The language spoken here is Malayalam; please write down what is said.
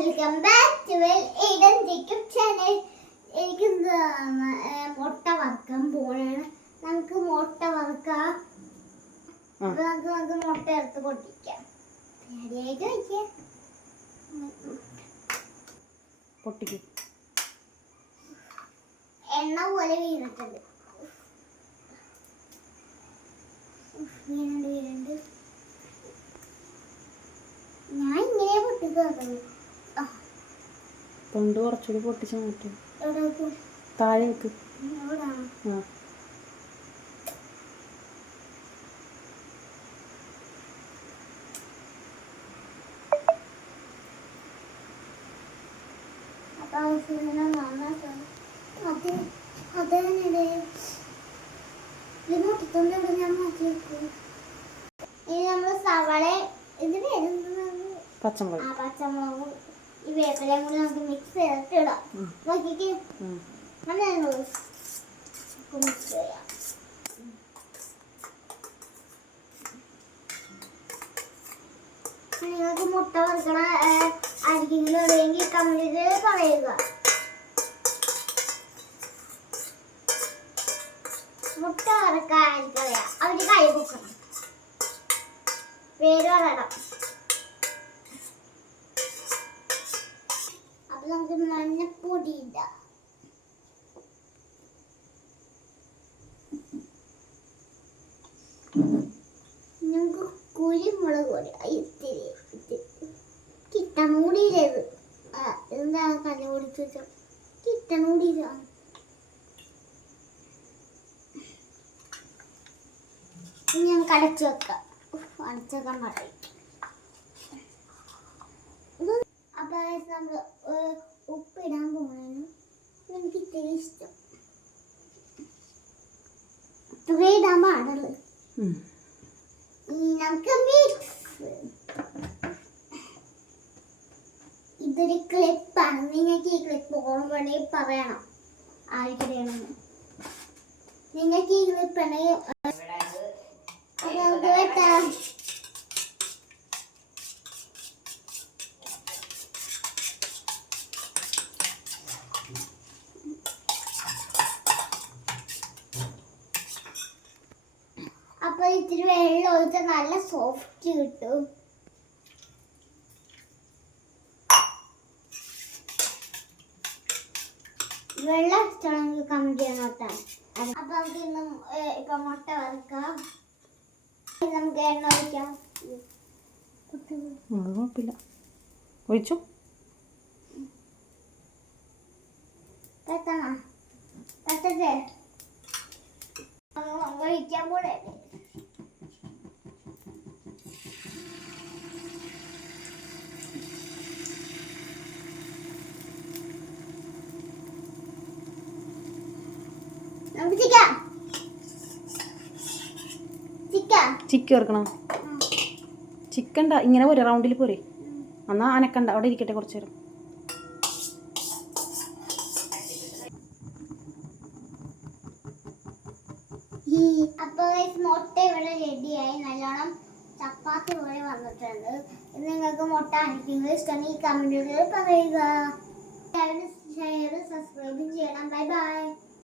Welcome back to Eden Jacob channel. എനിക്ക് മുട്ട വറുക്കാൻ പോവാണ്. നമുക്ക് മുട്ട വറുക്കാം. നമുക്ക് മുട്ട എടുത്ത് പൊട്ടിക്കാം. റെഡിയായിട്ട് വയ്ക്കാം. പൊട്ടിക്കും. എണ്ണ പോലെ വീണിട്ടുണ്ട്. വീഴുണ്ട്. ഞാൻ ഇങ്ങനെ പൊട്ടിക്കുന്നു. തൊണ്ട് കുറച്ചുകൂടി പൊട്ടിച്ച് മാറ്റും. താഴെ വെക്ക്. പച്ചമുളകും ഈ വേപ്പിലയും കൂടി നമുക്ക് മിക്സ് ചെയ്തിട്ട് ഇടാം. നോക്കിക്ക് മിക്സ് ചെയ്യാം. നിങ്ങൾക്ക് മുട്ട വറുക്കണ ആർക്കെങ്കിലും ഉണ്ടെങ്കിൽ കമന്റിൽ പറയുക. മുട്ട വറുക്കാൻ ആർക്കറിയാം അവര് കൈ പൊക്കണം. പേര് പറയണം. അപ്പൊ നമുക്ക് മഞ്ഞപ്പൊടി ഇടാം. നമുക്ക് കുരുമുളക് പൊടി ഇത്തിരി കിട്ടണ കൂടി ഇടരുത്. എന്താ കല പൊടിച്ച് വെച്ചാൽ കിട്ടണ കൂടി ഇടാം. ഞങ്ങൾക്ക് അടച്ചു വെക്കാം. അടച്ചു വെക്കാൻ പറയും. അപ്പൊ നമ്മൾ ഉപ്പിടാൻ പോകുന്നതിന് എനിക്ക് ഇത്തിരി ഇഷ്ടം. ഇടാൻ പാടുള്ളൂ. നമുക്ക് മിക്സ്. ഇതൊരു ക്ലിപ്പാണ്. നിങ്ങൾക്ക് ഈ ക്ലിപ്പ് ഓർമ്മ പറയണം ആർക്കിടെയാണെന്ന്. നിങ്ങൾക്ക് ഈ ക്ലിപ്പ് ഉണ്ടെങ്കിൽ നമുക്ക് വെട്ടാം. അപ്പൊ ഇത്തിരി വെള്ളം ഒഴിച്ചാൽ നല്ല സോഫ്റ്റ് കിട്ടും. വെള്ളം ഇഷ്ടമാണെങ്കിൽ കമന്റ് ചെയ്യണം കേട്ടോ. അപ്പൊ നമുക്ക് ഇന്ന് ഇപ്പൊ മുട്ട വറുക്കാം. നമുക്ക് എണ്ണ ഒഴിക്കാം. കുഴപ്പമില്ല, ഒഴിച്ചു. പെട്ടെന്നാ പെട്ടെന്ന് ഒഴിക്കാൻ കൂടെ. ചിക്കൻ ഇറക്കണം. ചിക്കൻ ഇങ്ങനെ പോരെ, റൗണ്ടിൽ പോരെ. എന്നാ അനക്കണ്ട, അവിടെ ഇരിക്കട്ടെ കുറച്ചു നേരം. അപ്പൊ മുട്ട ഇവിടെ റെഡിയായി. നല്ലോണം ചപ്പാത്തി പോലെ വന്നിട്ടുണ്ട്. നിങ്ങൾക്ക് മുട്ട അടിക്കുന്നത് ഇഷ്ടമാണ് ഈ കമന്റുകളിൽ പറയുക. ഷെയർ സബ്സ്ക്രൈബും ചെയ്യണം. Bye bye.